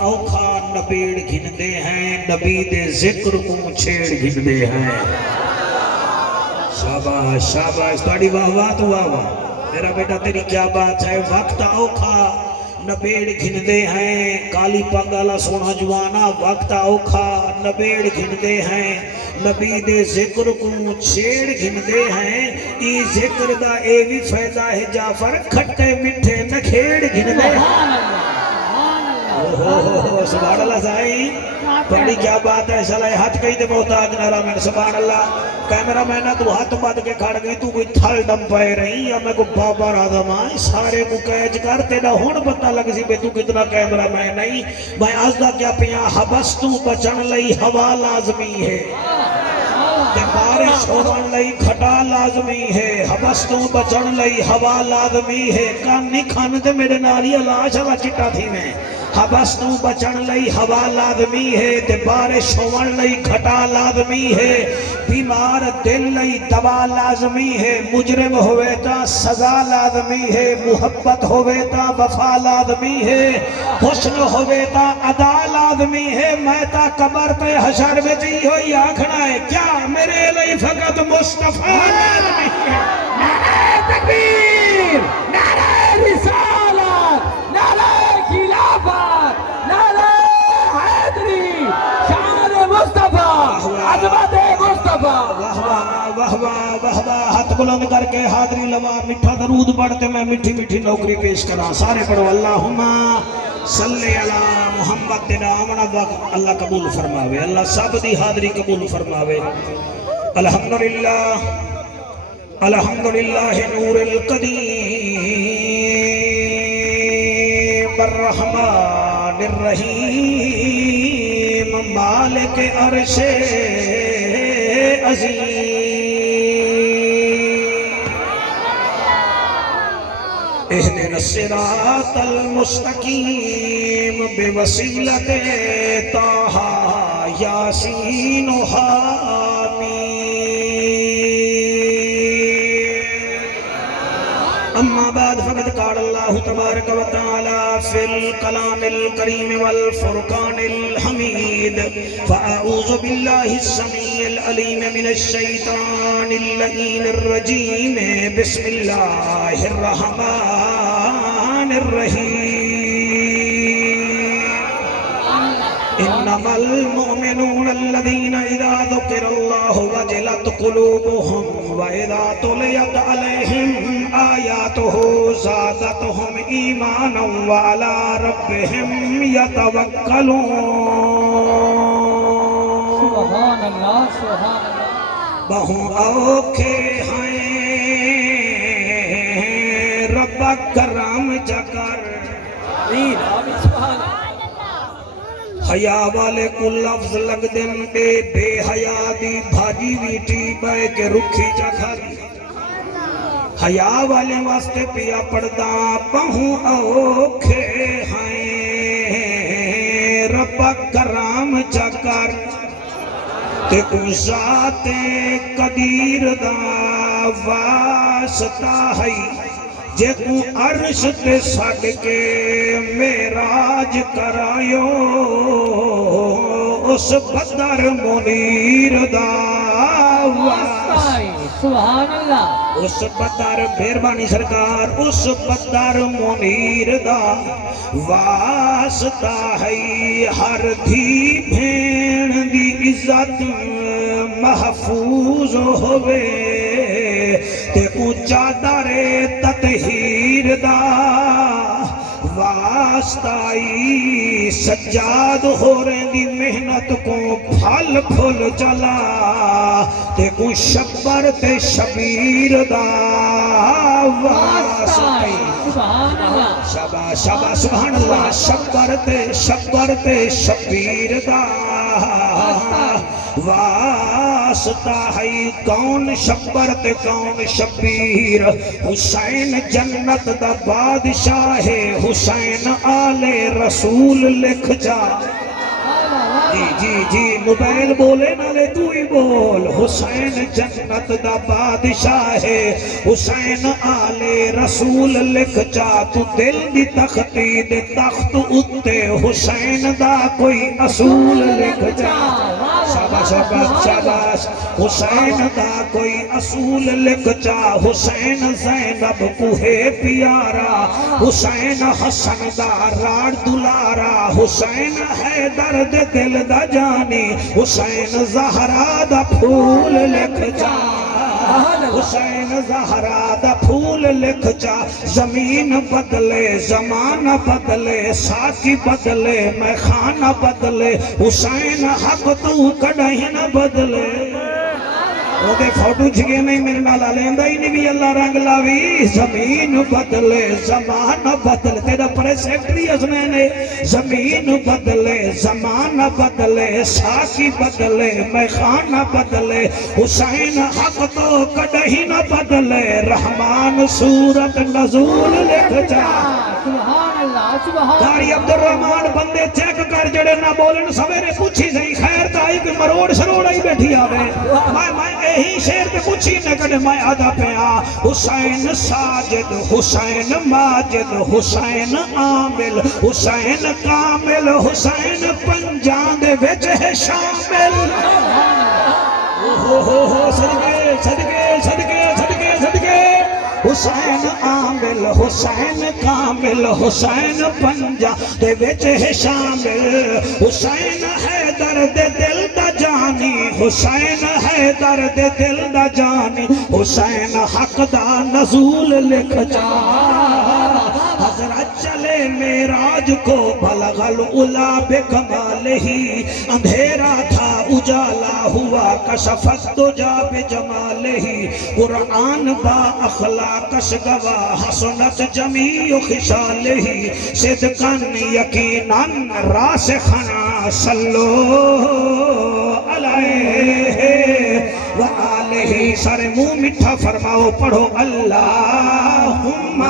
اوکھا نبیڑ گھندے ہیں نبی دے ذکر کو چھیڑ گھندے ہیں شاباش شاباش تھوڑی واہ واہ تو واہ واہ میرا بیٹا تیری کیا بات ہے وقت اوکھا نبیڑ گھندے ہیں کالی پگالا سونا جوانا وقت اوکھا نبیڑ گھندے ہیں نبی دے ذکر کو چھیڑ گھندے ہیں ای ذکر دا اے بھی فیضہ ہے جعفر کھٹے مٹھے نکھیڑ گھندے ہیں سبحان اللہ سائی بڑی کیا بات ہے صلاح ہاتھ کہیں دے محتاج نرہ میں سبحان اللہ کیمرہ میں نہ تو ہاتھ بات کے کھڑ گئی تو کوئی تھل ڈم پائے رہی یا میں کو بابا آدم آئے سارے کو کیج کرتے نہ ہون پتہ لگ سی بے تو کتنا کیمرہ میں نہیں میں آزدہ کیا پیا حبستوں بچن لئی ہوا لازمی ہے بارش ہونے لئی کھٹا لازمی ہے حبستوں بچن لئی ہوا لازمی ہے کانی کھاندے میرے ناری علاش ہوا چٹا تھی میں حبستوں بچن لئی ہوا لازمی ہے تے بارش ہونے لئی کھٹا لازمی ہے بیمار دل لئی دوا لازمی ہے مجرم ہوئے تا سزا لازمی ہے محبت ہوئے تا وفا لازمی ہے حسن ہوئے تا ادا لازمی ہے میں تا قبر تے حشر بچی ہوئی آکھنا ہے کیا میرے لئی فقط مصطفیٰ لازمی ہے نعرہ تکبیر نعرہ رسالت نعرہ خلافت نعرہ حیدری شان مصطفیٰ عظمت مصطفیٰ واہ واہ واہ ہاتھ بلند کر کے حاضری لوا مٹھا درود پڑھتے میں مٹھی مٹھی نوکری پیش کرا سارے پڑھو اللہم صلی علی محمد تیرا آمنہ وقت اللہ قبول فرماوے اللہ سب دی حاضری قبول فرماوے الحمدللہ نور القدیم الرحمن الرحیم مالک عرش عظیم اہدنا الصراط المستقیم بوسیلت طہ یاسین و حامین اما بعد فقد قال اللہ تبارک و تعالی فی الکلام الکریم والفرقان الحمید فاعوذ باللہ السمیع العلیم من الشیطان اللعین الرجیم بسم اللہ الرحمن الرحیم انما المؤمنون الذین اذا ذکر اللہ وجلت قلوبهم وَإِذَا تُلِيَتْ عَلَيْهِمْ آيَاتُهُ زَادَتْهُمْ إِيمَانًا وَعَلَى رَبِّهِمْ يَتَوَكَّلُونَ سبحان اللہ سبحان اللہ بہوں اوکھے ہیں رب کرم چکر سبحان اللہ حیا والے کو لفظ لگ دن بے حیا دی بھاجی ویٹی بے کے رکھی چکھاری حیا والے واسطے پیا پڑدا بہوں اوکھے ہیں رب کرام چکر تے کو ذات قدیر دا واسطہ ہے جے کو عرش تے سٹ کے معراج کرایو اس بدر منیر دا سبحان اللہ اس بدر مہربانی سرکار اس بدر منیر دا واسطہ ہے ہر دھی بھین دی عزت محفوظ ہوئے تے اونچا در تطہیر دا واسطائی سجاد ہو رہے دی محنت کو پھل پھل چلا تے کو شبر تے شبیر دا واسطائی شبہ شبہ سبحان اللہ شبر تے شبیر دا واسطہ ہے کون شبر تے کون شبیر حسین جنت دا بادشاہ ہے حسین آل رسول لکھ جا جی موبائل بولے نالے تو ہی بول حسین جنت دا بادشاہ ہے حسین آل رسول لکھ جا تو دل دی تختی دے تخت اتے حسین دا کوئی اصول لکھ جا شاباش شاباش شاباش حسین دا کوئی اصول لکھ جا حسین زینب کو ہے پیارا حسین حسن دا راڑ دلارا حسین ہے درد دل دا جانی حسین زہرا دا پھول لکھ جا حسین زہرا دا پھول لکھ جا زمین بدلے زمانہ بدلے ساکی بدلے میں خانہ بدلے حسین حق تو کڑہیں نہ بدلے وہ دے فوٹو چھگے نہیں میرے نالا لیندہ ہی نہیں بھی اللہ رنگ لاوی زمین بدلے زمانہ بدلے تیرا پرے سیکٹری ازنے نے زمین بدلے زمانہ بدلے ساکی بدلے میں خانہ بدلے حسین حق تو کڑہی نہ بدلے رحمان سورت نزول لکھ جا سبحان اللہ سبحان داری عبدالرحمن بندے چیک کر جڑے نہ بولن سویرے پوچھی سہی خیر تائی کوئی مروڑ شروڑ آئی بیٹھی آوے میں یہی شیر پہ پوچھی نہ کڑے میں آدھا پہ حسین ساجد حسین ماجد حسین عامل حسین کامل حسین پنجان دے وچ ہے شامل صدقے صدقے صدقے صدقے صدقے حسین عامل حسین کامل حسین پنجا دے وچ ہے شامل حسین ہے درد دل دا جانی حسین ہے درد دل دا جانی حسین حق دا نزول لکھ جا حضرت چلے معراج کو بلغ العلا بکمالہی اندھیرا تھا اجالا ہوا کشفت دجا بجمالہی قرآن با اخلاقش گوا حسنت جمیع خشالہی صدقاً یقیناً راسخنا صلو علیہ وآلہ سارے منہ مٹھا فرماؤ پڑھو اللہم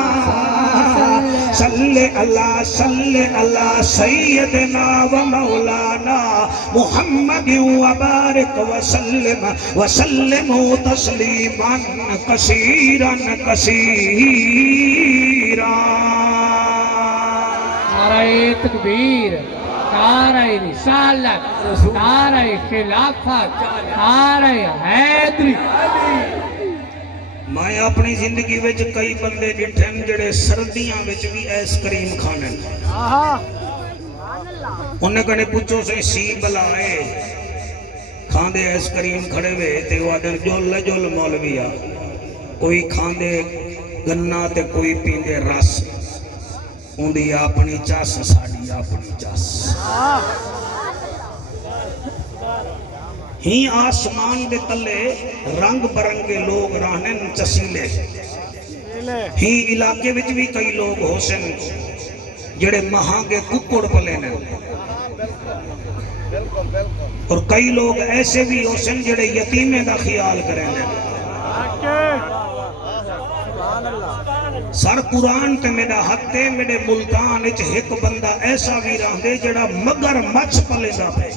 صلی اللہ سیدنا و مولانا محمد وبارک وسلم تسلیما کثیرا کثیرا نعرہ تکبیر نعرہ رسالت نعرہ خلافت نعرہ حیدری میں اپنی زندگی وچ کئی بندے ڈٹھن جڑے سردیاں وچ بھی ایس کریم کھانے انہیں کہنے پوچھو سے سی بلائے کھاندے ایس کریم کھڑے ہوئے تے وہ آدھر جول مولویا کوئی کھاندے گننا تے کوئی پیندے رس اندھی اپنی چاس ساڑی اپنی چاس ہی آسمان دے تلے رنگ برنگے لوگ رہنن چسیلے ہی علاقے وچ بھی کئی لوگ ہوسن جڑے مہانگے ککڑ پلینے اور کئی لوگ ایسے بھی ہوسن جڑے یتیمیں دا خیال کریں سر قرآن تے میرا حق تے میرے ملتان اچھ ایک بندہ ایسا بھی رہن دے جڑا مگر مچ پلے دا پہ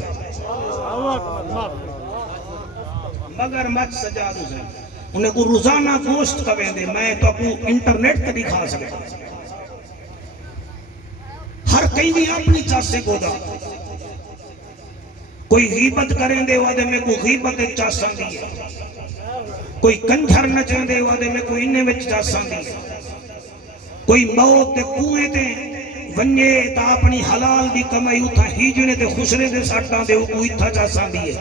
مگر مچ سجاد حسین انہیں کو روزانہ گوشت کویں دے میں تو اپنو انٹرنیٹ تے دکھا سکتا ہر کئی بھی اپنی چاسے کو دا کوئی غیبت کریں دے وعدے میں کوئی غیبت چاسان دی کوئی کنجھر نچیں دے وعدے میں کوئی انہیں وچ چاسان دی کوئی موت تے کوئے تے ونجے تا اپنی حلال دی کمائی اتھا ہیجنے تے خسرے دے ساٹھاں دے کوئی تھا چاسان دی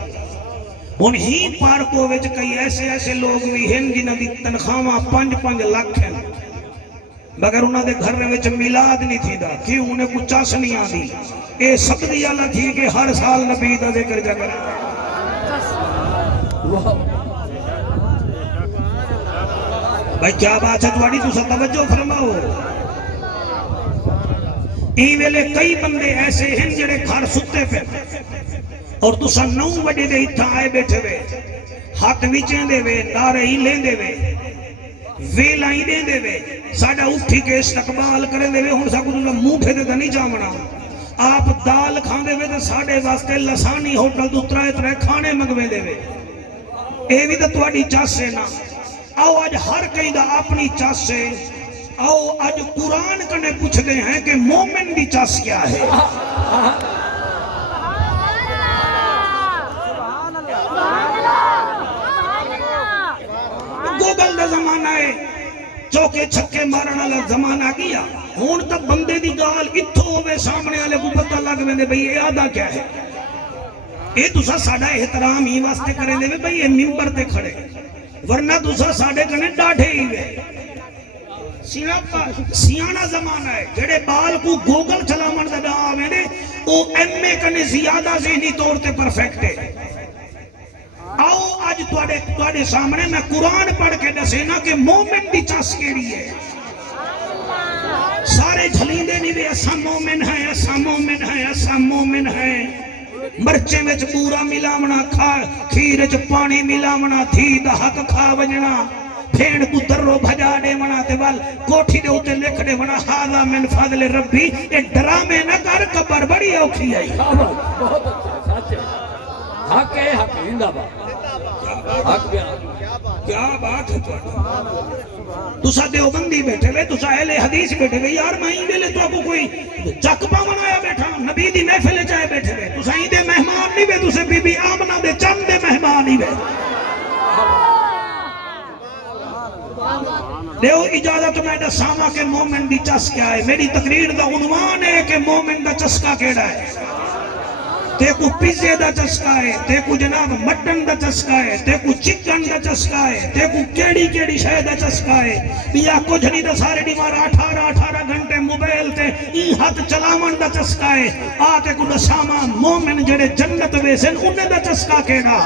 ان ہی پارکوں وچ کئی ایسے لوگ بھی ہیں جنہاں دی تنخواہ 5-5 لاکھ ہیں مگر انہاں دے گھر وچ میلاد نہیں تھی دا کیوں انہیں کچھ چاس نہیں آدھی اے سب دی اللہ تھی کہ ہر سال نبی دا ذکر جا کرے بھائی کیا بات ہے تواڑی تو سب توجہ فرماؤ ای ویلے کئی بندے ایسے ہیں جڑے گھر ستے پہ اور تو سن 9 بجے دے اتھا آئے بیٹھے وے ہاتھ وچیں دے وے نارے ہی لیں دے وے ویلائی دیں دے وے ساڑھا اٹھی کے استقبال کریں دے وے ہون سا کو تُو منہ پھے دے دا نہیں جامنا آپ دال کھاندے وے تے ساڈے واسطے لسانی ہوٹل تو ترے ترے کھانے منگوے دے وے اے بھی تے تہاڈی چس ہے نا آؤ اج ہر کہیں دا اپنی چس ہے آؤ اج قرآن کنے پوچھتے ہیں کہ مومن دی چس کیا ہے گوگل دا زمانہ ہے چوکے چھکے مارنا والا زمانہ گیا ہون تک بندے دی گال اتھو ہوئے سامنے والے کو پتہ لگ میں دے بھئی یہ آدھا کیا ہے اے تسا ساڑھا احترام ہی واسطے کریں دے بھئی یہ ممبر تے کھڑے ورنہ تسا ساڑھے کنے ڈاٹھے ہی وے سیانہ زمانہ ہے جڑے بال کو گوگل چلا مرد دا آوے نے او ایم اے کنے زیادہ ذہنی طور تے پرفیکٹ ہے آؤ آج تواڈے سامنے میں قرآن پڑھ کے دسے نا کہ مومن دی چس کیڑی ہے سارے جھلیندے نہیں بھی ایسا مومن ہے ایسا مومن ہے ایسا مومن ہے مرچے میں پورا ملاونا کھا کھیر چ پانی ملاونا تھی دا حق کھا وجنا پھیڑ کو درو بھجا دے ونا تے وال کوٹھی دے اوتے لکھ دے ونا ہاذا من فضل ربی اے ڈرامے نہ کر قبر بڑی اوکھی ہے بہت اچھا سچ ہے حق ہے حق زندہ باد حق بیان کیا بات ہے تسا دیوبندی بیٹھے وے تسا اہل حدیث بیٹھے وے یار میں ہی ویلے تو آپ کو کوئی چک پا منایا بیٹھا نبی دی محفل چاہے بیٹھے وے تسا ہی دے مہمان نہیں وے تسے بی بی آمنہ دے چند دے مہمان ہی وے دیو اجازت میں دساما کہ مومن دی چس کیا ہے میری تقریر دا عنوان ہے کہ مومن دا چسکا کیڑا ہے تے کو پیزے دا چسکا ہے تے کو جناب مٹن دا چسکا ہے تے کو چکن دا چسکا ہے تے کو کیڑی کیڑی شے دا چسکا ہے بیا کچھ نہیں دا سارے دیوار 18 گھنٹے موبائل تے ای ہاتھ چلاون دا چسکا ہے آ تے کو دساما مومن جڑے جنت ویسن انہیں دا چسکا کیڑا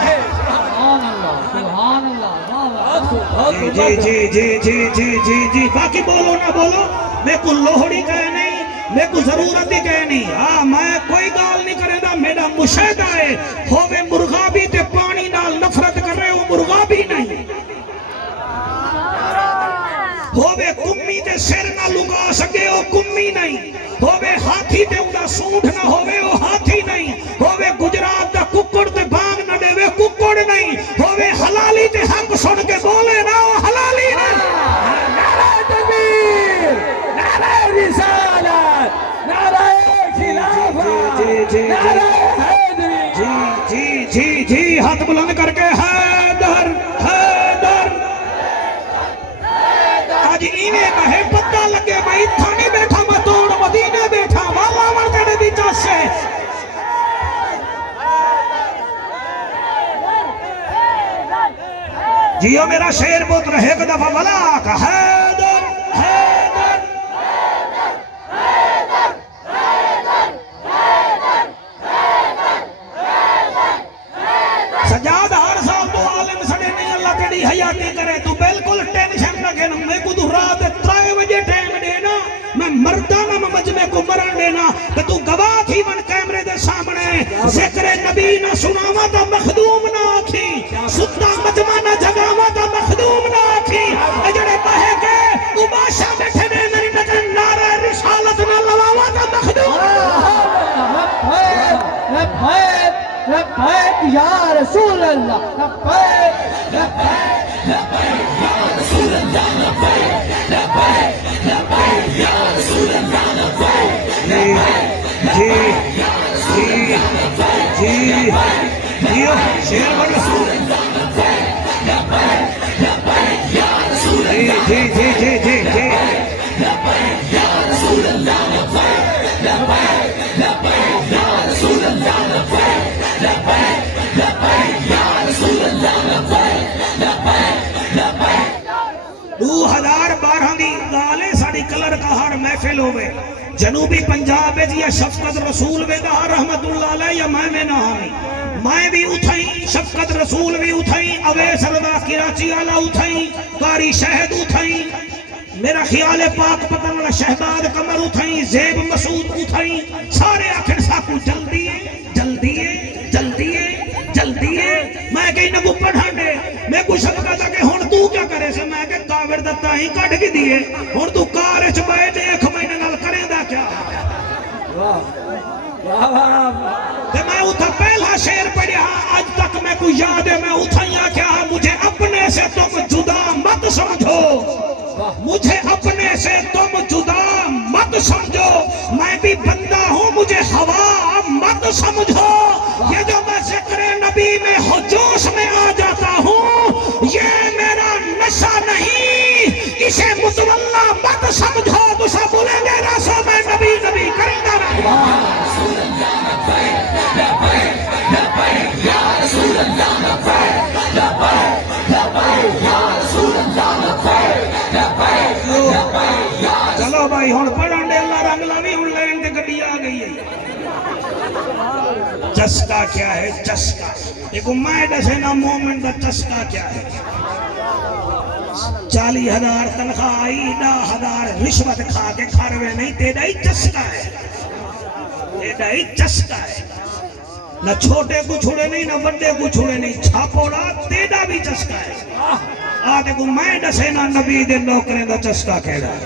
سبحان اللہ جی جی جی جی جی جی جی باقی بولو نہ بولو میں کو لوہڑی کہے نہیں میں کو ضرورت ہی کہے نہیں ہاں میں کوئی گال نہیں کرے دا میرا مشاہدہ ہے ہووے مرغا بھی تے پانی نال نفرت کر رہے ہو مرغا بھی نہیں ہووے کمی تے سر نہ لگا سکے ہو کمی نہیں ہووے ہاتھی تے اندہ سونٹ نہ ہووے ہو ہاتھی نہیں ہووے گجرات دا ککڑ تے بانگ نہ دے وے ککڑ نہیں ہووے حلالی تے حق سن کے بولے نہ ہو حلالی نہیں نعرہ تکبیر نعرہ رسالت نعرہ خلافت نعرہ حیدری جی جی جی جی ہاتھ بلند کر کے حیدر حیدر آج انہیں کہے پتہ لگے میں اتھا نہیں بیٹھا میں توڑ مدینہ بیٹھا والا ورکڑے دی چاس سے جیو میرا شیر بہت رہے ایک دفعہ والا آکا حیدر حیدر سجاد ہر سال تو عالم سڑے نہیں اللہ تیری حیاتی کرے تو بالکل ٹینشن رکھے نا میں کو تو رات 3 بجے ٹائم دینا میں مردانہ میں مجمع کو مرن دینا کہ تو گواہ تھی من کیمرے دے سامنے ذکر نبی نہ سناوا تا مخدوم نہ آکھی ستا مجمع نہ جگاوا تا مخدوم نہ آکھی اجڑے بہے کے تو بادشاہ بیٹھے دے میری نظر نعرہ رسالت نہ لواوا تا مخدوم لبیک لبیک یا رسول اللہ لبیک لبیک لبیک یا رسول اللہ لبیک لبیک لبیک یا رسول اللہ لبیک جی جی جی جی شیر بڑا جی جی جی جی جی دی گالے ساڑی کلر کا ہر محفل ہوئے جنوبی پنجاب ہے یا شفقت رسول ویدہ رحمت اللہ علیہ یا میں نہ ہمی میں بھی اتھائیں شفقت رسول بھی اتھائیں اویس رضا کراچی آلہ اتھائیں کاری شہد اتھائیں میرا خیال پاک پتن والا شہباد کمر اتھائیں زیب مسعود اتھائیں سارے آخر ساکو جلدی ہے جلدی ہے جلدی ہے جلدی ہے میں کہیں نبو پڑھان دے میں کچھ شفقہ تھا کہ ہون تو کیا کرے سے میں کہ کاور دتا ہی کٹ کی دیئے ہون تو کارچ بائے دیکھ میں نگل کریں دا کیا واہ واہ تے میں اتھا پہلا شعر پڑھیا آج تک میں کو یاد ہے میں اتھا ہی کیا مجھے اپنے سے تم جدا مت سمجھو مجھے اپنے سے تم جدا مت سمجھو میں بھی بندہ ہوں مجھے ہوا مت سمجھو یہ جو میں ذکر نبی میں جوش میں آ جاتا ہوں یہ میرا نشہ نہیں اسے متولہ مت سمجھو تو سب بولیں گے رسو میں نبی نبی کریں گا چلو بھائی ہون پڑھن دے اللہ رنگ لاوی ہون لین دے گڑی آ گئی ہے چسکا کیا ہے چسکا ایک امائد سے نا مومن دا چسکا کیا ہے 40,000 تنخواہ آئی 10,000 رشوت کھا کے کھاروے نہیں تیرا ہی چسکا ہے تیرا ہی چسکا ہے نہ چھوٹے کو چھوڑے نہیں نہ بڑے کو چھوڑے نہیں چھاپوڑا تیرا بھی چسکا ہے آدھے کو میں دسے نا نبی دے نوکرے دا چسکا کہہ رہا ہے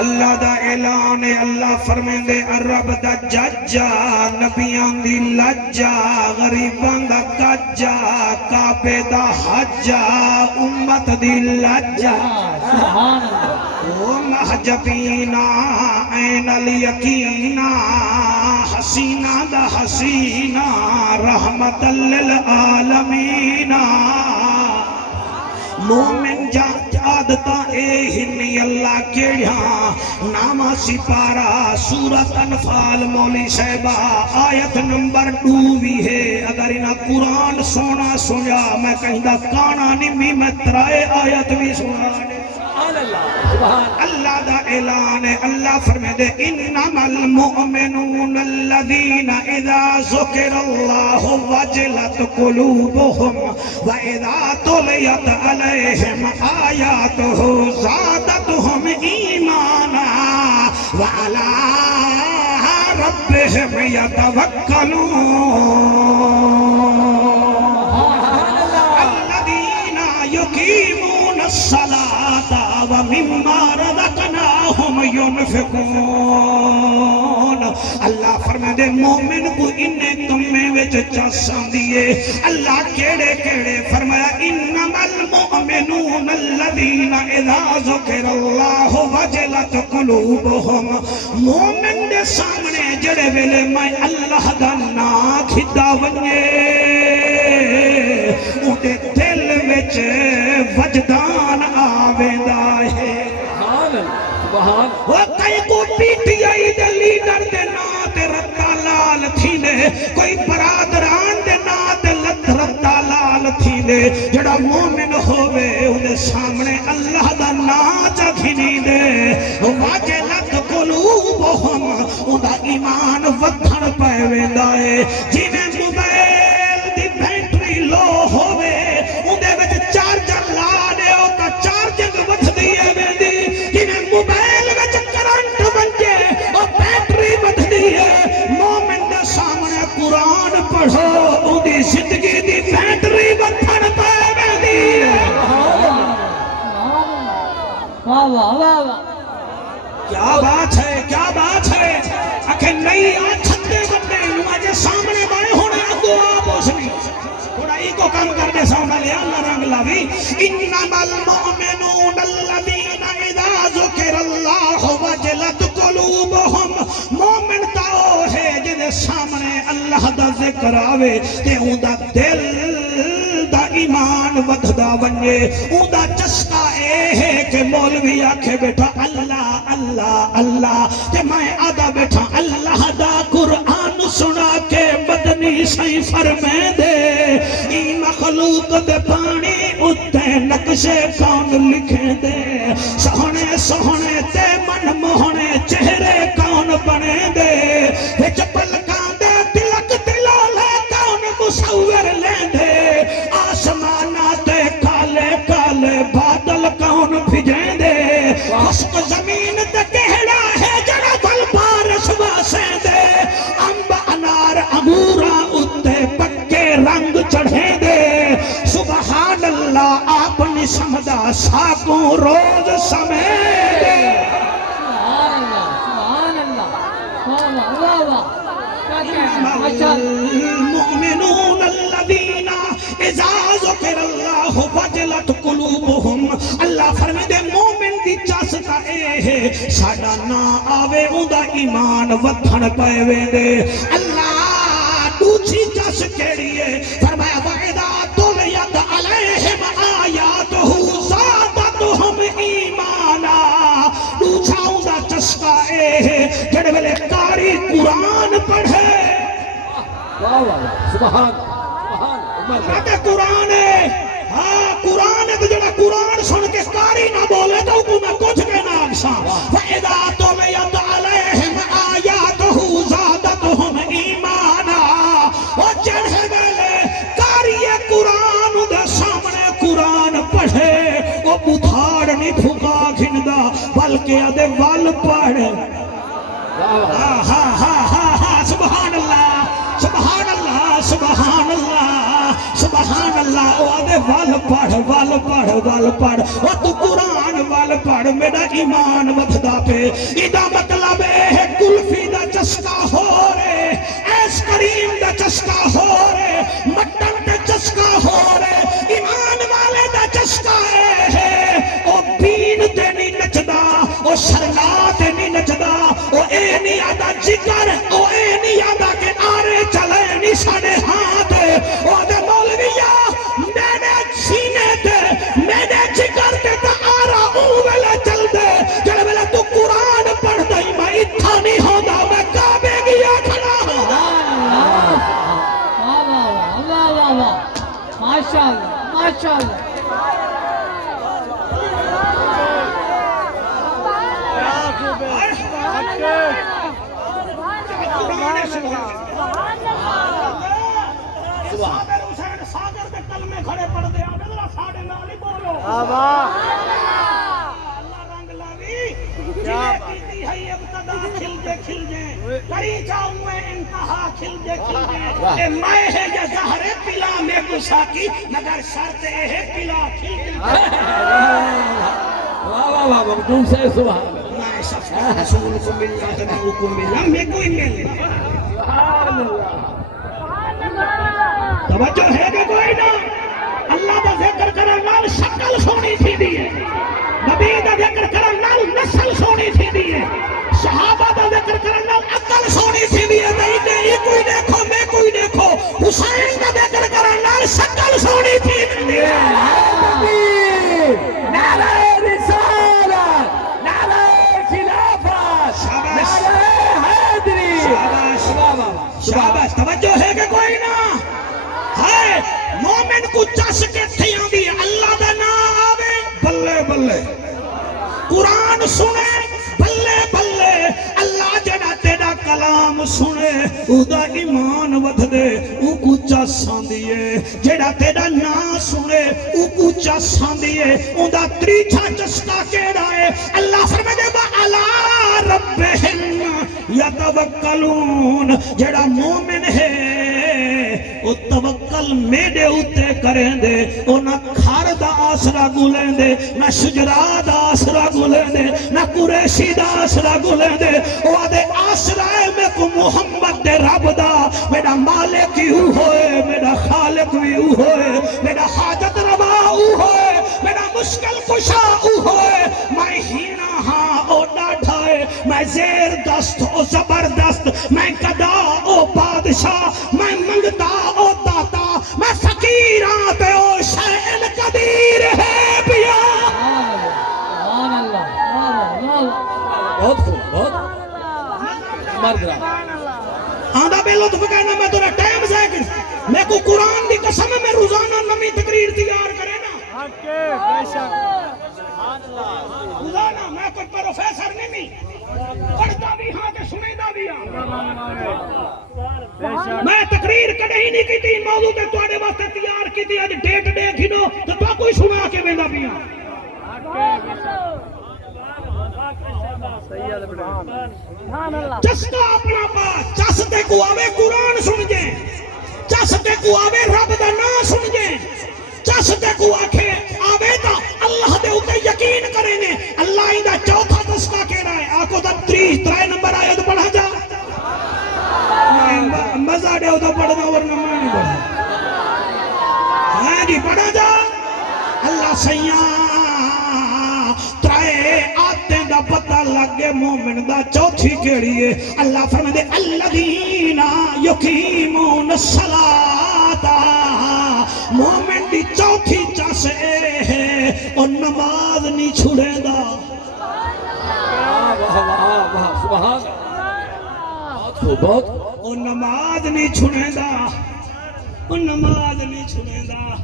اللہ دا اعلان ہے اللہ فرمین دے عرب دا ججا نبیان دی لجا غریبان دا کجا کعبے دا حجا امت دی لجا او محجبینا این الیقینا حسینہ دا حسینہ رحمت للعالمین مومن عادتا اے ہنی اللہ کیڑیاں نامہ سپارہ سورت انفال مولی صاحبہ آیت نمبر 2 بھی ہے اگر انہا قرآن سونا سنیا میں کہیں دا کانا نمی میں ترائے آیت بھی سنا اللہ دا اعلان ہے اللہ فرمے دے انما المؤمنون الذین اذا ذکر اللہ وجلت قلوبهم واذا تلیت علیہم آیاتہ زادتهم ایمانا وعلا ربهم یتوکلون الذین یقیمون الصلاة وَمِمَّا رَزَقْنَاهُمْ يُنْفِقُونَ اللہ فرمائے دے مومن کو انہیں کمیں وچ چاساں دیئے اللہ کیڑے کیڑے فرمایا انما المؤمنون الذین اذا ذکر اللہ وجلت قلوبهم مومن دے سامنے جڑے ویلے میں اللہ دا نا کھدا ونجے اُتے دل وچ وجدان آویندا ہے وہ کئی کو پیٹی آئی دے لیڈر دے نا تے رتا لال تھی دے کوئی برادران دے نا تے رتا لال تھی دے جڑا مومن ہوئے انہیں سامنے اللہ دا نا چکھنی دے واجلت قلوبہم انہا ایمان ودھن پائے دائے جنہیں موبائل دی بیٹری لو ہوئے انہیں وچ چارجر لا دے ہوتا چارجنگ ودھ دیئے ویندی جنہیں موبائل وچ کرنٹ بنجے اور بیٹری ودھ دیئے مومن دے سامنے قرآن پڑھو اندھی زندگی دی بیٹری ودھن پائے ویندی کیا بات ہے کیا بات ہے اکھے نئی آچھتے بندے نواجے سامنے بائے ہونے اگو آپ اسنی تھوڑا ای کو کام کرنے سامنے لیا اللہ رنگ لاوی انما المؤمنون الذین اذا ذکر اللہ وجلت قلوبهم مومن تاؤ ہے جنہیں سامنے اللہ دا ذکر آوے تے اون دا دل دا ایمان ودھدا ونجے اون دا چسکا اے ہے کہ مولوی آکھے بیٹھا اللہ اللہ اللہ تے میں آدھا بیٹھا اللہ دا قرآن سنا کے مدنی سائیں فرمے دے ای مخلوق دے پانی اتے نقشے کون لکھے دے سہنے سہنے تے من موہنے چہرے کون بنے دے وچ پلکاں دے تلک تلالے کون مصور لے دے آسمانات کالے کالے بادل کون بھجیں دے خشک زمین تے کہڑا ہے جڑا بل بارش واسے دے امب انار انگورا اتے پکے رنگ چڑھے دے سبحان اللہ آپ نے سمدہ ساکوں روز سمے دے المؤمنون الذین اذا ذکر اللہ وجلت قلوبہم اللہ فرمیدے مومن دی چاستا اے ہے ساڑا نہ آوے اندہ ایمان وطن پائے ویندے اللہ دوچھی چاس کیڑی ہے فرمایا وعدہ تولیت علیہم آیاتہو زادتہم ایمانا دوچھا اندہ چسکا اے ہے جڑے ویلے کاری قرآن پڑھے واہ واہ سبحان کہتے قرآن ہے ہاں قرآن ہے تو جڑا قرآن سن کے کاری نہ بولے تو کو میں کچھ کہنا آگسا وَإِذَا تُلِيَتْ عَلَيْهِمْ آيَاتُهُ زَادَتْهُمْ ایمانا وہ چڑھے ویلے کاری قرآن دے سامنے قرآن پڑھے وہ بتھاڑ نہیں پھکا کھندا بلکہ ادھے وال پڑھ ہاں ہاں ہاں ہاں ہاں سبحان اللہ سبحان اللہ سبحان اللہ سبحان اللہ او آدھے وال پڑھ او تو قرآن وال پڑھ میرا ایمان وکھدا پہ ایدہ مطلب ہے کلفی دا چسکا ہو رہے ایس کریم دا چسکا ہو رہے مٹن دا چسکا ہو رہے ایمان والے دا چسکا ہے او بین تے نہیں نچدا او شرلا تے نہیں نچدا او اے نہیں آدھا جگر او اے نہیں آدھا کہ آرے چلے نہیں ساڑے ہاتھ او آدھے مولویہ میرے سینے تے میرے جگر تے تا آرہ اوہلے چل دے جڑے ویلے تو قرآن پڑھ دائی میں اتھا نہیں ہوندہ میں کعبے گیا کھڑا ہوں ماشاءاللہ ماشاءاللہ صابر حسین صابر دے کلمے کھڑے پڑھ دے آنے ذرا ساڑے نالی بولو اللہ رنگ لاوی جنہیں کیتی ہے ابتدا کھل دے کری جاؤں میں انتہا کھل دے اے مائے ہے یا زہر پلا میں گسا کی مگر شرط ہے پلا کھل دے واہ واہ واہ مقدوم سے سبحان اللہ میں شفا رسول کو ملنا تنہو کو ملنا میں کوئی ملنا سبحان اللہ توجہ ہے کہ کوئی نہ اللہ دا ذکر کرن نال شکل سونی تھی دی ہے نبی دا ذکر کرن نال نسل سونی تھی دی ہے صحابہ دا ذکر کرن نال عقل سونی تھی دی ہے نہیں یہ کوئی دیکھو میں کوئی دیکھو حسین دا ذکر کرن نال شکل سونی تھی دی ہے نعرہ رسالت نعرہ خلافت نعرہ حیدری شاباش توجہ ہے کہ کوئی نہ ہے مومن کو چس کے تھیاں دی اللہ دا نام آوے بلے بلے قرآن سنے بلے بلے اللہ جڑا تیرا کلام سنے او دا ایمان ودھ دے او کو چساں دیئے جڑا تیرا نام سنے او کو چساں دیئے او دا تریچھا چسکا کیڑا ہے اللہ فرمائے دے وَعَلَىٰ رَبِّهِمْ يَتَوَكَّلُونَ جڑا مومن ہے او توکل میرے اتے کریں دے او نہ کھار دا آسرا گولیں دے نہ شجرا دا آسرا گولیں دے نہ قریشی دا آسرا گولیں دے او آدھے آسرا ہے میں کو محمد دے رب دا میرا مالک ہی ہوئے میرا خالق بھی ہوئے میرا حاجت روا ہوئے میرا مشکل کشا ہوئے میں ہینا ہاں او ڈاٹھائے میں زیر دست او زبردست میں قدا او بادشاہ میں منگتا او داتا میں فقیران پہ او شہن قدیر ہے بیا سبحان اللہ بہت خوب بہت مرد رہا آدھا بے لطف کہنا میں تورا ٹائم ضائع کر میں کو قرآن دی قسم میں روزانہ نمی تقریر تیار کرے نا روزانہ میں کوئی پروفیسر نہیں پڑھتا بھی ہاں کہ سنیدہ بھی ہاں میں تقریر کدے ہی نہیں کی تھی موضوع تے تواڈے واسطے تیار کی تھی اج ڈیٹ دیکھی نو تو تو کوئی سنا کے ویندا پیاں چسکا اپنا پاس چستے کو آوے قرآن سن جائیں چستے کو آوے رب دا نام سن جائیں چستے کو آکھے آوے تا اللہ دے اتے یقین کریں گے اللہ ہی دا چوتھا چسکا کہہ رہا ہے آکو دا 3 نمبر آیت پڑھا جا مزہ دے تو پڑھ دو ورنہ میں نہیں پڑھا ہاں جی پڑھا جا اللہ سیاں ترائے آتے دا پتہ لگے مومن دا چوتھی کیڑی ہے اللہ فرمائے دے الذین یقیمون الصلاۃ مومن دی چوتھی چاسے ہے اور نماز نہیں چھڑے دا سبحان بہت اور نماز نہیں چھڑے دا اور نماز نہیں چھڑے دا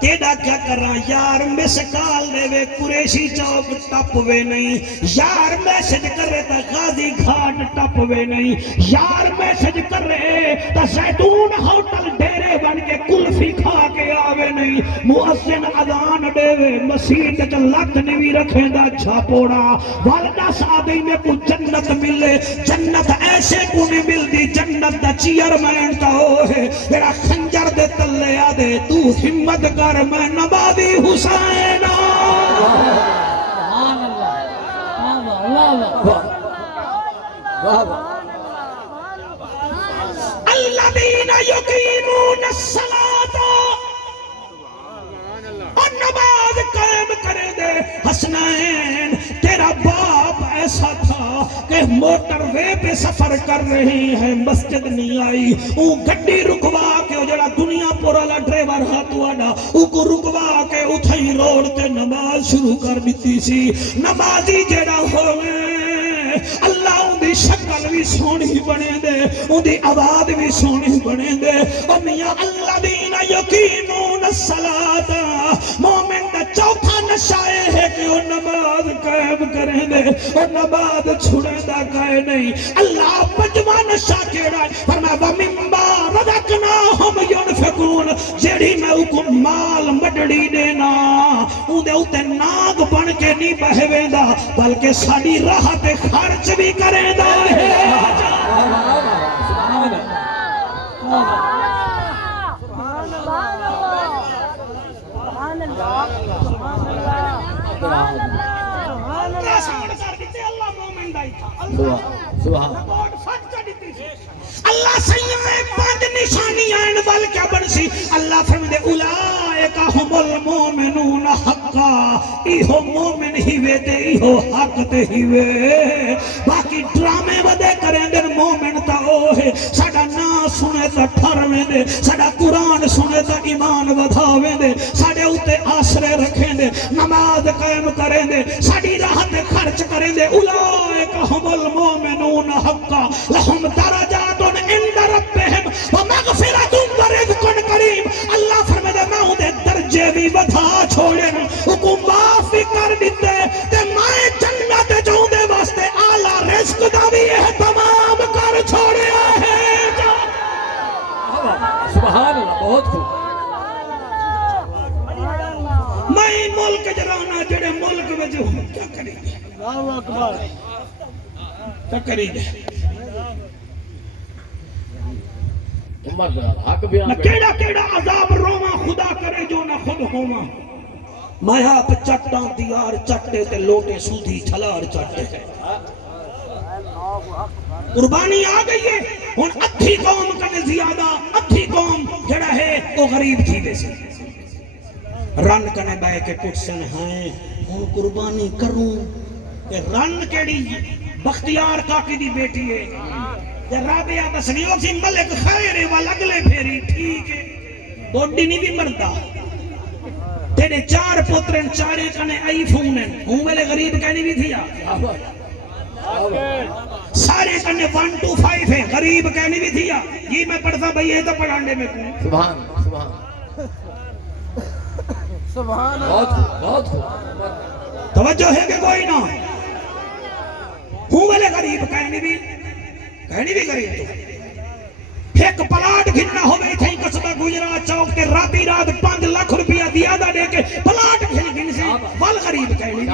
تیڑا کیا کر رہا یار مسکال دے وے قریشی چوک ٹپ وے نہیں یار میسج کر رہے تا غازی گھاٹ ٹپ وے نہیں یار میسج کر رہے تا زیتون ہوٹل ڈیرے بن کے کلفی کھا کے آوے نہیں مؤذن اذان دے وے مسیح تے لت نہیں رکھیں دا چھاپوڑا والدہ سادی میں کو جنت ملے جنت ایسے کو نہیں مل دی جنت دا چیئرمین تا ہوئے میرا خنجر دے تلے آدے تو ہمت کر میں نبادی حسین سبحان اللہ الذین یقیمون الصلاۃ اور نماز قائم کرے دے حسنین تیرا باپ ایسا تھا کہ موٹر وے پہ سفر کر رہی ہیں مسجد نہیں آئی وہ گڈی رکوا کے جڑا دنیا پورا لا ڈرائیور ہاتھ واڈا او کو رکوا کے اتھائی روڈ تے نماز شروع کر دیتی سی نمازی جڑا ہوئے اللہ ان دی شکل بھی سونی بنے دے ان دی آواز بھی سونی بنے دے اور میاں الذین یقیمون الصلاۃ مومن دا چوتھا نشائے ہے کہ وہ نماز قائم کریں دے اور نماز چھڑے دا کہے نہیں اللہ پنجواں نشا کیڑا ہے فرمایا وَمِمَّا رَزَقْنَاهُمْ يُنْفِقُونَ جیڑی میں کو مال مڈڑی دینا ان دے اوتے ناگ بن کے نہیں بہویں دا بلکہ ساڈی راہ تے خرچ بھی کریں دا ہے اللہ سیئے پانچ نشانیاں بل کیا بنسی اللہ فرمائے اولائک ہم المومنون حقا ایہو مومن ہی وے تے ایہو حق تے ہی وے باقی ڈرامے ودے کریں دن مومن تا اوہے ساڑا نا سنے تا ٹھرویں دے ساڑا قرآن سنے تا ایمان ودھاویں دے ساڑے اوتے آسرے رکھیں دے نماز قائم کریں دے ساڑی راحت خرچ کریں دے اولائک ہم المومنون حقا لہم درجات عند ربهم ومغفرۃ ورزق کریم اللہ فرمائے میں دے درجے بھی بتا چھوڑے حکم معاف بھی کر دیتے تے میں جنت جاؤں دے واسطے اعلی رزق دا بھی اہتمام کر چھوڑے ہے سبحان اللہ بہت خوب میں ملک جرانا جڑے ملک میں جو کیا کریں گے اللہ اکبر کیا کریں گے نہ کیڑا کیڑا عذاب روما خدا کرے جو نہ خود ہوما مایا پہ چٹاں دیار چٹے تے لوٹے سودھی چھلار چٹے قربانی آ گئی ہے ان ادھی قوم کنے زیادہ ادھی قوم جڑا ہے وہ غریب تھی ویسے رن کنے بے کے پٹسن ہیں ان قربانی کروں کہ رن کیڑی بختیار کاکی دی بیٹی ہے رابعہ بسنیوں سی ملک خیر والگلے پھیری ٹھیک ہے بوڈی نہیں بھی مردا تیرے چار پترن چارے کنے آئی فونن ہوں والے غریب کہنی بھی تھی سارے کنے 1 to 5 ہے غریب کہنی بھی تھی یہ میں پڑھتا بھئی ہے تو پڑھانڈے میں کون سبحان سبحان بہت توجہ ہے کہ کوئی نہ ہوں والے غریب کہنی بھی غریب تو ایک پلاٹ گھننا ہوئے تھے قصبہ گجرات چوک تے راتی رات 5 لاکھ روپیہ دیادہ دے کے پلاٹ گھن سے وال غریب کہنی بھی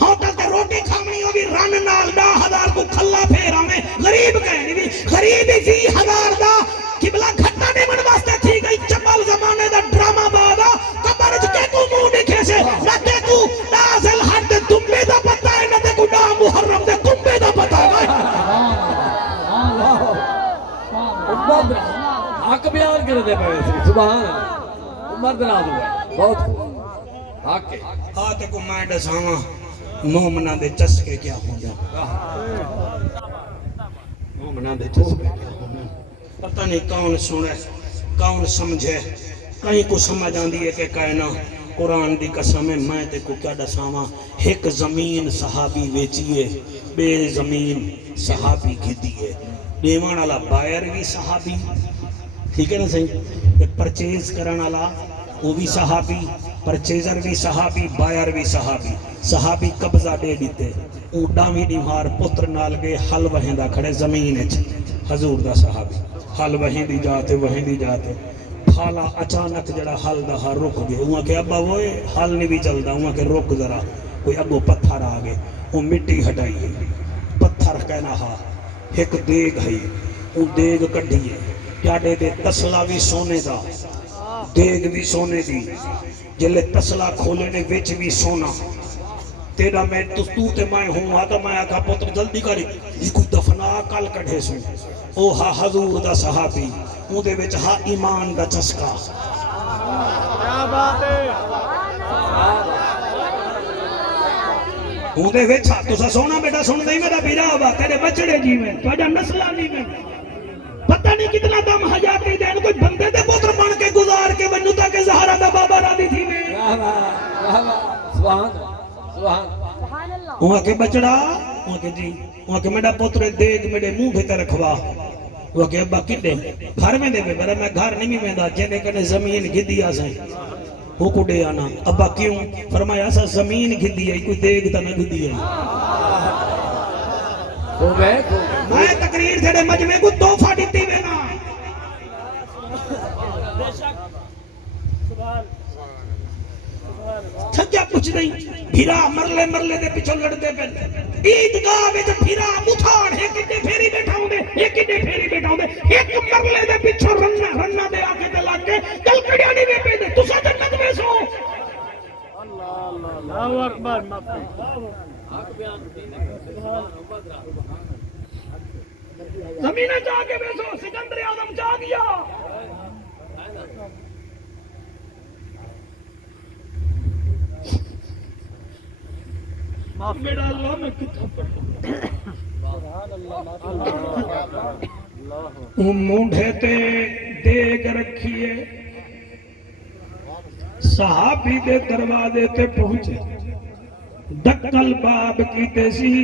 ہوتل تے روٹی کھامنی ہو بھی رن نال 10,000 کو کھلا پھیرا میں غریب کہنی بھی غریبی 20,000 دا قبلہ گھٹا نہیں من واسطے تھی گئی چپل زمانے دا ڈرامہ بادا قبرج کے کو منہ دکھے سے نہ تے کو نازل حد دے تمبے دا پتہ ہے نہ تے کو نا محرم دے کمبے دا پتہ ہے دے پے سبحان اللہ عمر دراز ہوئے بہت خوب آکے ہاتھ کو میں دساواں مومنا دے چسکے کیا ہوندے مومنا دے چسکے کیا ہوندے پتہ نہیں کون سنے کون سمجھے کہیں کو سمجھ آندی ہے کہ کہنا قرآن دی قسم ہے میں تے کو کیا دساواں ایک زمین صحابی ویچیے بے زمین صحابی گھدیے دیوان والا بائر بھی صحابی ٹھیک ہے نا صحیح پرچیز کرن والا وہ بھی صحابی پرچیزر بھی صحابی بائر بھی صحابی صحابی قبضہ دے دیتے اوڈاوی دیوار پتر نال گئے حل وہندہ کھڑے زمین اچھ حضور دا صحابی حل وہندی جاتے پھالا اچانک جڑا حل دا ہر رک گئے وہاں کہ ابا وہے حل نہیں بھی چلدا وہاں کہ رک ذرا کوئی اگو پتھر آگے وہ مٹی ہٹائیے پتھر کہنا ہا ایک دیگ ہے وہ دیگ کڈھیے جاڑے دے تسلا بھی سونے دا دیگ بھی سونے دی جلے تسلا کھولے نے وچ بھی سونا تیرا میں تو تے میں ہوں آدھا میں آکھا پتر جلدی کری یہ کوئی دفنا کل کڑھے سن او ہا حضور دا صحابی اون دے وچ ہا ایمان دا چسکا کیا بات ہے اون دے وچ ہا تسا سونا بیٹا سن نہیں میرا بیرا ہوا تیرے بچڑے جی میں تواڈا نسلاں نہیں میں پتہ نہیں کتنا دم حیا کے دین کوئی بندے دے پتر بن کے گزار کے ونو تاکہ زہرا دا بابا راضی تھی میں سبحان وہاں کے بچڑا وہاں کے جی وہاں کے میڈا پتر دیگ میڈے منہ بھیتر رکھوا وہاں کے ابا کدے گھر میں دے پہ برا میں گھر نہیں میں دا جینے کنے زمین گھدی آسائیں وہ کو دے آنا ابا کیوں فرمایا ایسا زمین گھدی ہے کوئی دیگ تا نہ گھدی ہے میں تقریر تھے مجمع کو توفہ دیتی میں نا چھکیا کچھ نہیں بھیرا مرلے دے پچھو لڑتے پہ عیدگاہ میں جو بھیرا متھاڑ ہے کتنے پھیری بیٹھا ہوں دے یہ کتنے پھیری بیٹھا ہوں دے ایک مرلے دے پچھو رنہ دے آکے دلا کے کل کڑیانی میں پہ دے تسا جنت میں سو اللہ اکبر زمینہ جا کے بیسو سکندر اعظم جا گیا میرا اللہ میں کتھا پڑھا مونڈھے تے دیگ رکھیے صحابی دے دروازے تے پہنچے ڈکل باب کی تیسی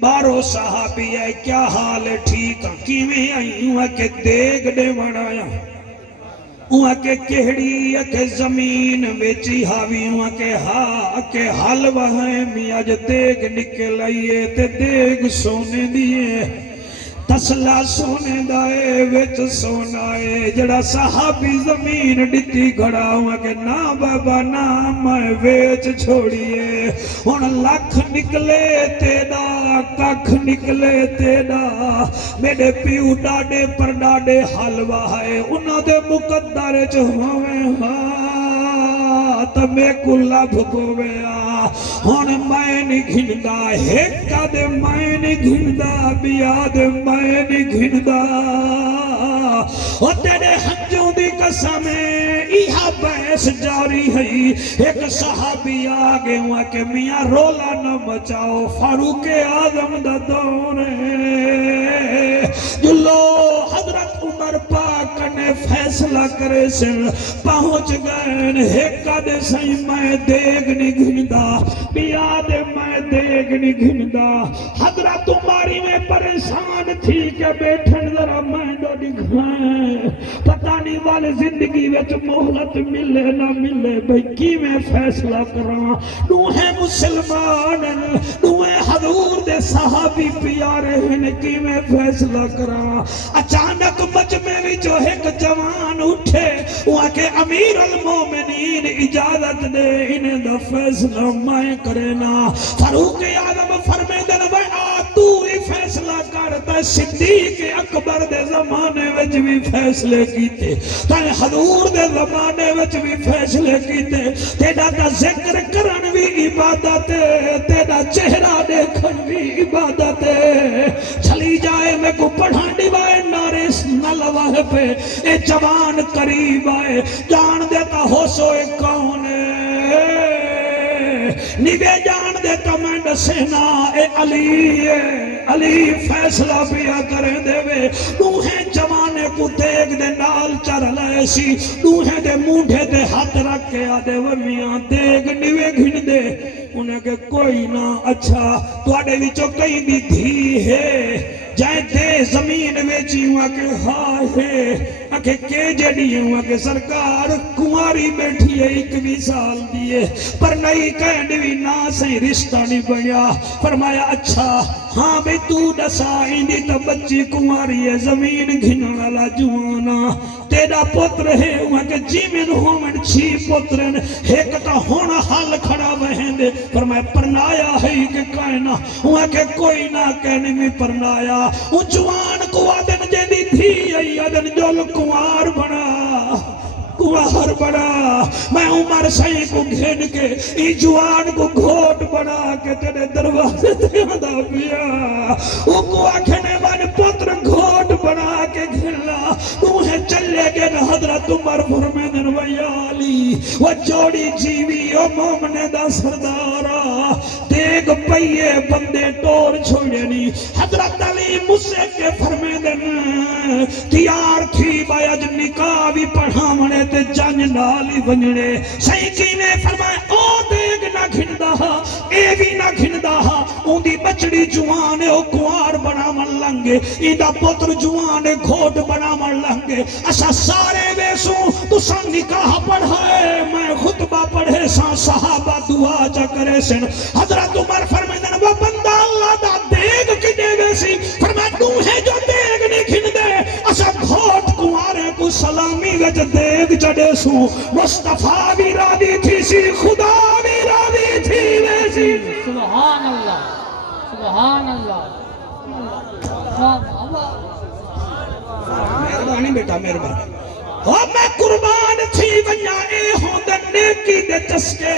بارو صحابی ہے کیا حال ہے ٹھیک کیویں آئی ہوں کہ دیگ دے بڑھایا ہوں کہ کہڑی کہ زمین ویچی حاوی ہوں کہ ہاں کہ حل وہاں میاں جو دیگ نکل آئیے تے دیگ سونے دیئے تسلا سونے دائے ویچ سونائے جڑا صحابی زمین ڈتی گھڑا ہوا کہ نا بابا نا میں ویچ چھوڑیے ان لکھ نکلے تیڑا ککھ نکلے تیڑا میرے پیو ڈاڑے پر ڈاڑے حلوہ ہے انہوں دے مقدر چہویں ہاں تمہیں کو لب کو گیا ہون میں نہیں گھندا ہیکا دے میں نہیں گھندا بیاد میں نہیں گھندا اور تیرے ہنجوں دی قسم ایہا بحث جاری ہے ایک صحابی آگے ہوا کہ میاں رولا نہ مچاؤ فاروق اعظم دا دور جلو حضرت عمر پاک نے فیصلہ کرے سن پہنچ گئے ہیکا دے سہی میں دیگ نہیں گھندا بیاد میں دیگ نہیں گھندا حضرت عمری میں پریشان تھی کہ بیٹھن ذرا میں دو دکھائیں پتہ نہیں والے زندگی وچ مہلت ملے نہ ملے بھئی کی میں فیصلہ کراں نوہے مسلمان نوہے حضور دے صحابی پیارے ہیں کی میں فیصلہ کراں اچانک مجمع میں جو ایک جوان اٹھے وہاں کے امیر المومنین اجازت دے انہیں دا فیصلہ میں کرنا فاروق اعظم فرمے دن بھئی تو ہی فیصلہ کرتا صدیق اکبر دے زمانے وچ بھی فیصلے کیتے تاں حضور دے زمانے وچ بھی فیصلے کیتے تیرا دا ذکر کرن بھی عبادت ہے تیرا چہرہ دیکھن بھی عبادت ہے چلی جائے میں کو پڑھان دیوائے نارس نلوہ پہ اے جوان قریب آئے جان دیتا ہو سوئے کون نیوے جان دیتا میں دسینا اے علی علی فیصلہ پیا کریں دے وے دوہیں جوانے کو دیکھ دے نال چر لائے سی دوہیں دے مونڈے دے ہاتھ رکھ کے آدھے وہ میاں دیکھ نیوے گھن دے انہیں کہ کوئی نہ اچھا تو آڑے وچو کہیں بھی دھی ہے جائے دے زمین ویچی ہوا کہ ہاں ہے اکھے کے جڑی ہوا کہ سرکار کماری بیٹھی ہے 21 سال دیئے پر نہیں کہنڈوی نہ سے رشتہ نہیں بڑھیا فرمایا اچھا ہاں بے تو ڈسائیں دی تا بچی کماری ہے زمین گھننا لا جوانا تیرا پتر ہے ہوا کہ جی من ہومن 6 پترن ایک تا ہونا حال کھڑا بہن دے فرمایا پرنایا ہے کہ کائنا ہوا کہ کوئی نہ کہنے میں پرنایا وہ جوان کو آدن جیدی تھی ای آدن جول کوار بڑا میں عمر سائیں کو گھن کے ای جوان کو گھوٹ بڑا کے تیرے دروازے تے آدھا پیا وہ کو آکھنے والے پتر گھوٹ بڑا کے گھنلا تمہیں چلے گے نہ حضرت عمر فرمیدن ویالی وہ جوڑی جیوی او مومنے دا سردارا دیکھ پئیے بندے ٹور چھوڑنی حضرت علی مجھ سے کے فرمیدن تیار تھی باید نکاح بھی پڑھا منے تے جنج نالی ونجنے سیکی نے فرمائے او دیکھ نہ گھندا اے بھی نہ گھندا اون دی بچڑی جوان او کوار بنا من لنگے ایدہ پتر جوان گھوٹ بنا من لنگے اسا سارے بیسوں تو سن نکاح پڑھائے میں خطبہ پڑھے سان صحابہ دعا جا کرے سن حضرت عمر فرمیدن وہ بندہ اللہ دا دیکھ کی دے بیسی فرمائے تو ہے جو دیکھ نہیں گھن دے اسا گھوٹ کوارے کو سلامی وچ دیکھ جڑے سو مصطفیٰ بھی راضی تھی سی خدا بھی راضی تھی ویسی سبحان اللہ سبحان اللہ مہربانی بیٹا مہربانی میں قربان تھی ونیا اے ہوندن نیکی دے چسکے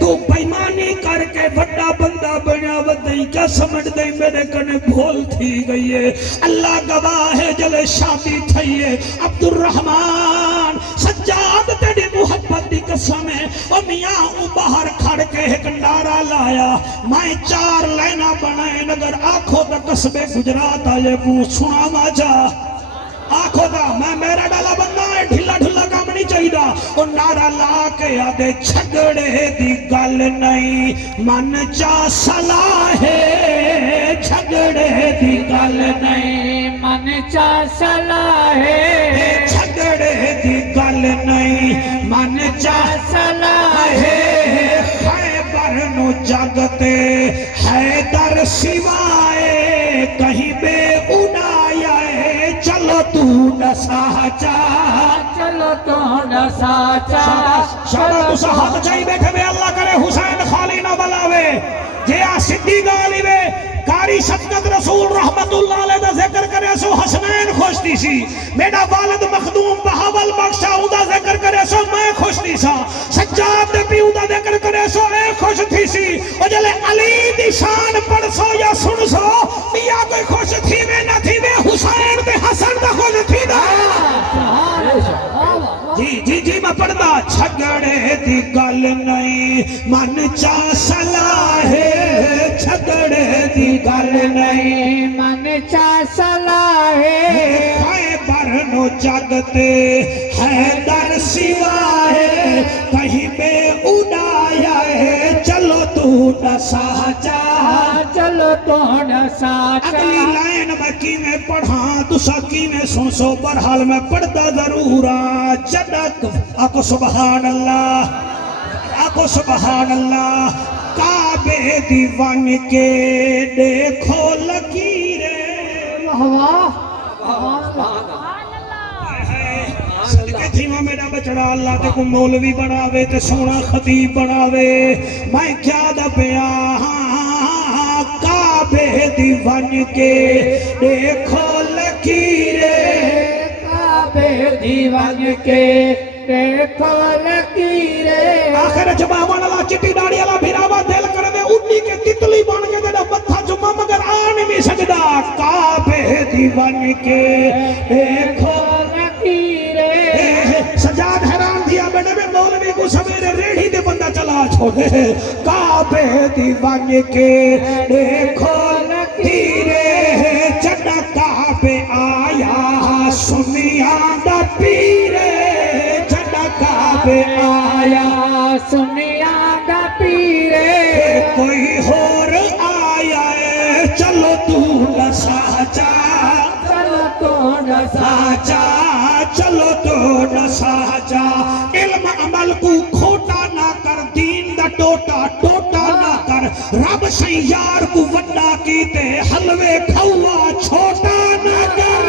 تو بیمانی کر کے بڑا بندہ بنیا ودائی کیا سمجھ دیں میرے کنے بھول تھی گئی ہے اللہ گواہ ہے جلے شادی تھی ہے عبدالرحمن سجاد تیری محبت دی قسم ہے اور میاں باہر کھڑ کے ایک نعرہ لایا میں 4 لینا بنائے نگر آنکھوں دا قصبے گجرات آئے وہ سنا ماجا آنکھوں دا میں میرا ڈالا بننا ہے ڈھلا ڈھلا کام نہیں چاہی دا اور نعرہ لا کے آدھے چھگڑے دی گل نہیں من چا صلاح ہے چھگڑے دی گل نہیں من چا صلاح ہے چھگڑے دی گل نہیں من چا صلاح ہے خیبر نو جاگتے حیدر سوائے کہیں بے اڑایا ہے چلو تو نسا چاہ چلو تو نسا چاہ شابہ تسا ہاتھ چاہی بیٹھے بے اللہ کرے حسین خالی نہ بلاوے جیا صدیق علی وے کاری شفقت رسول رحمت اللہ علیہ دا ذکر کرے سو حسنین خوشتی سی میرا والد مخدوم بہاول بخشا دا ذکر کرے سو میں خوشتی سا سجاد دے پیو دا ذکر کرے سو اے خوش تھی سی اور جلے علی دی شان پڑھ سو یا سن سو میا کوئی خوش تھی میں نہ تھی میں حسین دے حسن دا خوش تھی دا جی میں پڑھدا چھگڑے دی گل نہیں من چا صلاح ہے چھگڑے دی گل نہیں من چا صلاح ہے خیبر نو جاگتے حیدر سوائے کہیں بے اڑایا ہے چلو تو نسا چاہ چلو تو نسا اگلی لائن میں کی میں پڑھاں تسا کی میں سو برحال میں پڑھتا ضرور جدک آکو سبحان اللہ کعبے دیوان کے دیکھو لکیرے صدقے تھی ماں میرا بچڑا اللہ تے کو مولوی بناوے تے سونا خطیب بناوے میں کیا دا پیا کعبے دیوان کے دیکھو لکیرے کعبے دیوان کے دیکھو لکیرے آخر جباب اللہ چٹی ڈاڑی اللہ بھیراوا دل کر دے اٹھی کے تتلی بن کے دے متھا جمع مگر آن نہیں سکتا کعبے دیوان کے دیکھو چھوڑے کعبے دی ون کے دیکھو لکیرے جد کعبے آیا سنیا دا پیرے جد کعبے آیا سنیا دا پیرے کوئی ہور آیا ہے چلو تو نہ ساچا چلو تو نہ ساچا چلو تو نہ ساچا علم عمل کو کھوٹا نہ کر دین دا ٹوٹا ٹوٹا نہ کر رب سیار کو وڈا کیتے حلوے کھوا چھوٹا نہ کر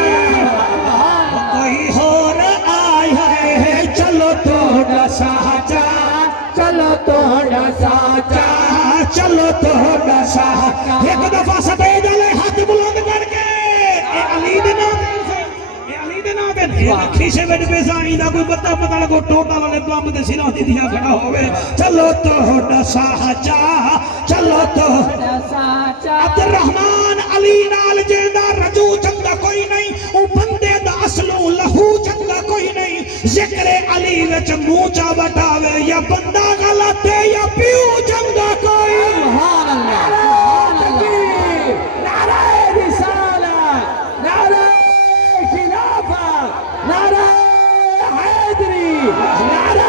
کوئی ہور آیا ہے چلو تو نہ ساچا چلو تو نہ ساچا چلو تو نہ ساچا ایک دفعہ سٹے جلے ہاتھ بلند کر کے اے علی دے نام اے علی دے نام اے کھیشے وچ پیسہ آئیندہ کوئی پتہ لگو ٹوٹا والے بلند دے سراں دی دیا کھڑا ہوئے چلو تو نہ ساچا چلو تو نہ ساچا عبد الرحمن علی نال جیندا رجو چنگا کوئی نہیں او بندے دا اصلوں لہو چنگا کوئی نہیں ذکر علی وچ منہ چا وٹاوے یا بندہ غلط ہے یا پیو چنگا کوئی سبحان اللہ سبحان اللہ نعرہ رسالت نعرہ خلافت نعرہ حیدری نعرہ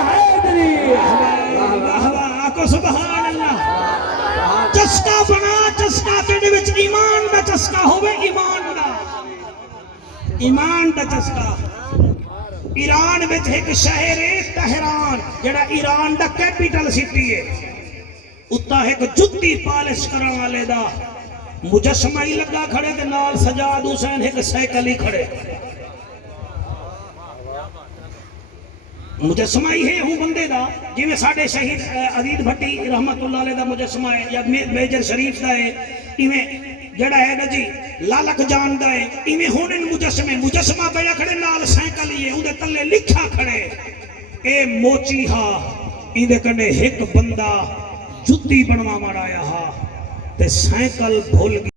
حیدری واہ واہ آکو سبحان اللہ چسکا بنا چسکا تیرے وچ ایمان دا چسکا ہوئے ایمان دا چسکا ایران وچ ایک شہر ہے تہران جڑا ایران دا کیپٹل سٹی ہے اتھا ایک جتی پالش کرن والے دا مجسمہ ہی لگا کھڑے تے نال سجاد حسین ایک سائیکل ہی کھڑے مجسمہ ہی ہے ہوں بندے دا جی میں ساڑھے شہید عزیز بھٹی رحمت اللہ علیہ دا مجسمہ ہے یا میجر شریف دا ہے ایویں جڑا ہے نا جی لالک جان دا ہے ایویں ہونے مجسمہ پہ کھڑے نال سائیکل ہی ہے اندے تلے لکھا کھڑے اے موچی ہا اندے کنے ایک بندہ جتی بنوا مرایا ہا تے سائیکل بھول گیا